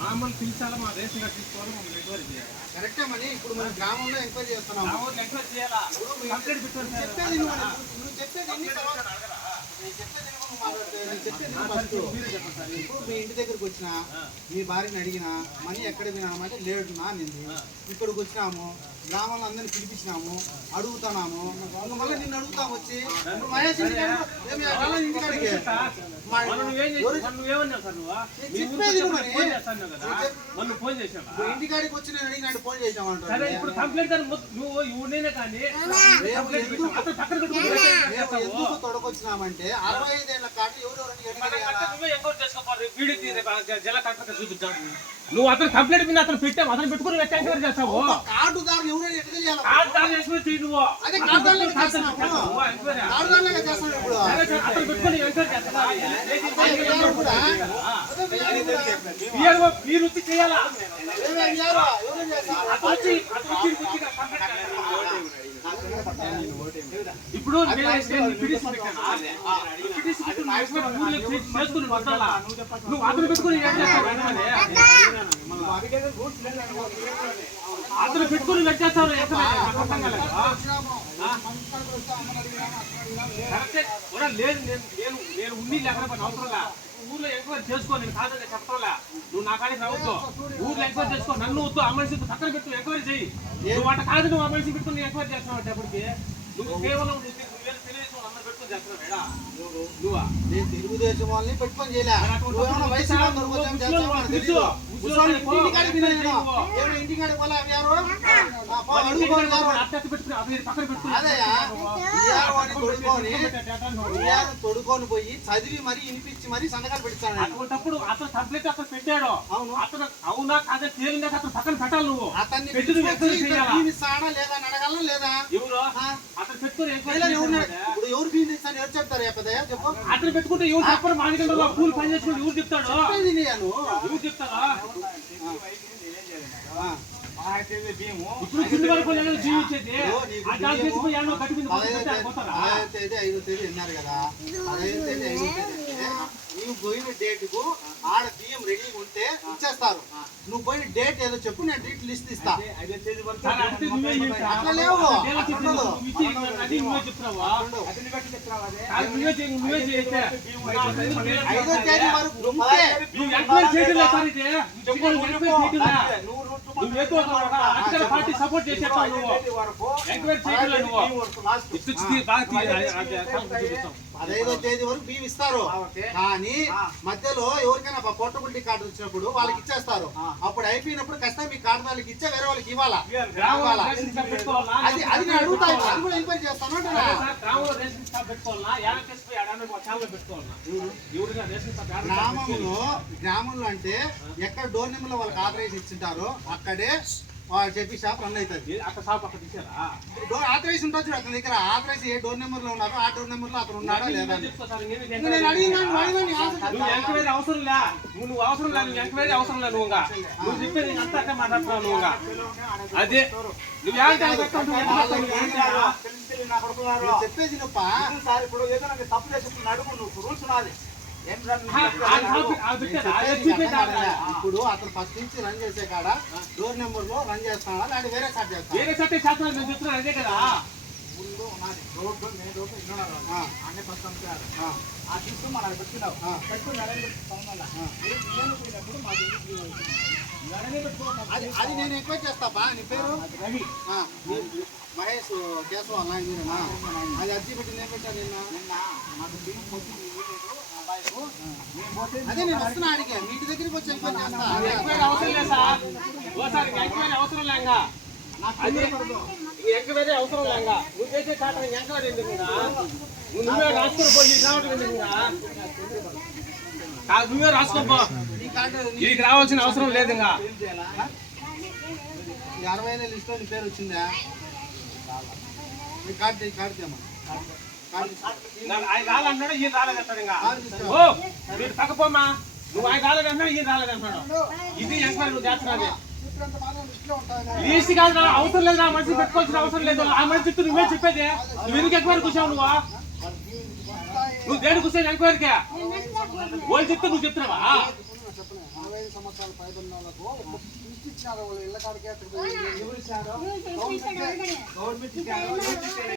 మామూలు పిలిచాలా మా ration card తీసుకోవాలి మనం ఎంక్వైరీ చేయాలి. కరెక్టే మని ఇప్పుడు మనం గ్రామంలో ఎంక్వైరీ చేస్తున్నాం. గ్రామంలో ఎంక్వైరీ చేయాలా? కంప్లీట్ పెట్టండి. చెప్పేది నువ్వు చెప్పేది ఎన్ని తర్వాత నేను చెప్పేది నేను చెప్పేది మీరు చెప్పండి సార్. ఇప్పుడు మీ ఇంటి దగ్గరకు వచ్చినా మీ భార్యని అడిగినా మనీ ఎక్కడ వినామంటే లేడు నా నింది. ఇక్కడికి వచ్చినాము గ్రామంలో అందరిని పిలిపించినాము అడుగుతున్నాము. మళ్ళీ నిన్ను అడుగుతాం వచ్చి మహేష్ ఇంటికాడికి ఇంటికాడికి వచ్చి నేను అడిగినట్టు ఫోన్ చేసామంటారు. ఎందుకు తొడకొచ్చినామంటే 65 ఏళ్ల కార్డు నువ్వు అతను కంప్లైంట్ మీద అతను పెట్టావు అతను పెట్టుకుని ఎంక్వైరీ చేస్తావు. కార్డుదారులు ఎవరైనా మీరు వచ్చి చేయాలా? ఇప్పుడు చేసుకుని వద్దాలా నువ్వు అతను పెట్టుకుని అతను పెట్టుకుని పెట్టేస్తారు. లేదు నేను ఉన్ని లేకపోతే అవసరంలా ఊర్లో ఎంక్వైరీ చేసుకో. నేను కాదని చెప్తాలా నువ్వు నా కాడికి రావద్దు. ఊర్లో ఎంక్వైరీ చేసుకో. నన్ను వద్దు ఆ మనిషి పక్కన పెట్టు ఎంక్వైరీ చేయి. నువ్వు అట్ట కాదు నువ్వు ఆ మనిషి పెట్టుకుని ఎంక్వైరీ చేస్తున్నావు. అప్పటికి నువ్వు కేవలం తెలుగుదేశం అందరూ పెట్టుకుని చేస్తున్నావు. నువ్వా నేను తెలుగుదేశం వాళ్ళని పెట్టుకొని చేయలే. ఇంటికాడి తొడుకొని పోయి చదివి మరి వినిపించి మరి సంతకాలు పెడతాను. అటువంటిప్పుడు అతను కంప్లైంట్ అతను పెట్టాడు. అవును అతను అవునా కాదని తేలిందాక అతను పక్కన పెట్టాలి. నువ్వు అతన్ని ఇస్తాడా లేదా అని అడగాల లేదా? ఎవరు అతను పెట్టుకుని ఇప్పుడు ఎవరు ఫీజు ఇస్తాను ఎవరు చెప్తారు? చెప్పు అతను పెట్టుకుంటే ఎవరు చెప్పరు. మాదిగంలో కూలి పని చేసుకుంటే ఎవరు చెప్తాడు? ఎవరు చెప్తారా? ఇప్పుడు కింద వరకు జీవించేది విన్నారు కదా. 5వ తేదీ నువ్వు పోయిన డేట్కు ఆడ బియ్యం రెడీగా ఉంటే ఇచ్చేస్తారు. నువ్వు పోయిన డేట్ ఏదో చెప్పు నేను డేట్ లిస్ట్ ఇస్తా. అట్లా లేవు. 5వ తేదీ వరకు సపోర్ట్ చేసేస్తావు. నువ్వు ఎంక్వైరీ చేయలేదు. నువ్వు 15వ తేదీ వరకు బియ్యం ఇస్తారు. కానీ మధ్యలో ఎవరికైనా పోర్టబిలిటీ కార్డు వచ్చినప్పుడు వాళ్ళకి ఇచ్చేస్తారు. అప్పుడు అయిపోయినప్పుడు ఖచ్చితంగా మీ కార్డు వాళ్ళకి ఇచ్చే వేరే వాళ్ళకి ఇవ్వాలా. అది నేను అడుగుతా. అది కూడా ఎంక్వైరీ చేస్తాను. గ్రామంలో అంటే ఎక్కడ డోర్ నెంబర్ లో వాళ్ళకి ఆథరైజ్ ఇచ్చింటారో అక్కడే చెప్పి షాప్ రన్ అవుతుంది. డోర్ ఆథరైజ్ ఉంటుంది అతని దగ్గర. ఆథరైజ్ ఏ డోర్ నెంబర్ లో ఉన్నారో ఆ డోర్ నెంబర్ లో అతను ఉన్నాడా లేదా? ఎంక్వైరీ అవసరం లే. నువ్వు అవసరం లేదు. నువ్వు ఎంక్వైరీ అవసరం లేదు. నువ్వు చెప్పేది అంతా అట్టే మాట్లాడుతున్నావు. నువ్వు అదే నువ్వు చెప్పేది సార్. ఇప్పుడు ఏదో నాకు తప్పు చేస్తున్నాడు అడుగు. నువ్వు రూల్స్ నాది. ఇప్పుడు అతను ఫస్ట్ నుంచి రన్ చేసే కాడ డోర్ నెంబర్ లో రన్ చేస్తాడా లేదా వేరే సార్ చేస్తా? వేరే సార్ చేస్తాను నేను చెప్తున్నాను. అదే కదా ముందు రోడ్డు మెయిన్ రోడ్డు అన్నీ ఫస్ట్ ఆ తీసుకు మనం పెట్టుకున్నావు. పెట్టుకుని అది నేను ఎంక్వైరీ చేస్తాపా. నీ పేరు మహేష్ కేశవ నాయనా? అది అర్జీ పెట్టింది ఏం పెట్టారు నిన్న? అదే నేను వస్తున్నా అడిగా. మీ ఇంటి దగ్గరికి వచ్చి ఎంక్వైరీ చేస్తా. అవసరం లేదు సార్. ఎంక్వైరీ అవసరం లేక ఎంక్వైరీ అవసరం లేక నువ్వు చేసే చాట ఎంక్వైరీ ఎందుకు? నువ్వే రాసుకొని పోయి రావటం ఎందుకు? నువ్వే రాసుకోపో. ఇది రావాల్సిన అవసరం లేదు. ఇంకా 65 లిస్ట్ లో నీ పేరు వచ్చిందా? కార్డు తేమా. ఆయన రాలంటున్నాడు ఈయన రాలేదంటాడు. ఇంకా మీరు తగ్గపోమ్మా. నువ్వు ఆయన రాలేదంటున్నాడు ఈయన రాలేదంటున్నాడు. ఇది ఎంక్వైరీ నువ్వు చేస్తున్నావు. లీస్ట్ కాదు అవసరం లేదు. ఆ మనిషి పెట్టుకోవాల్సిన అవసరం లేదు. ఆ మనిషి నువ్వే చెప్పేది. నువ్వు ఎందుకు ఎంక్వైరీ కూర్చావు? నువ్వు దేని కూర్చొని ఎంక్వైరీకే వాళ్ళు చెప్తే నువ్వు చెప్తున్నావా? 65 సంవత్సరాల పైబడిన వాళ్ళకు లిస్ట్ ఇచ్చినారు. వాళ్ళు ఇళ్ళ కాడికి ఎవరు ఇచ్చారు? గవర్నమెంట్ ఇచ్చారు.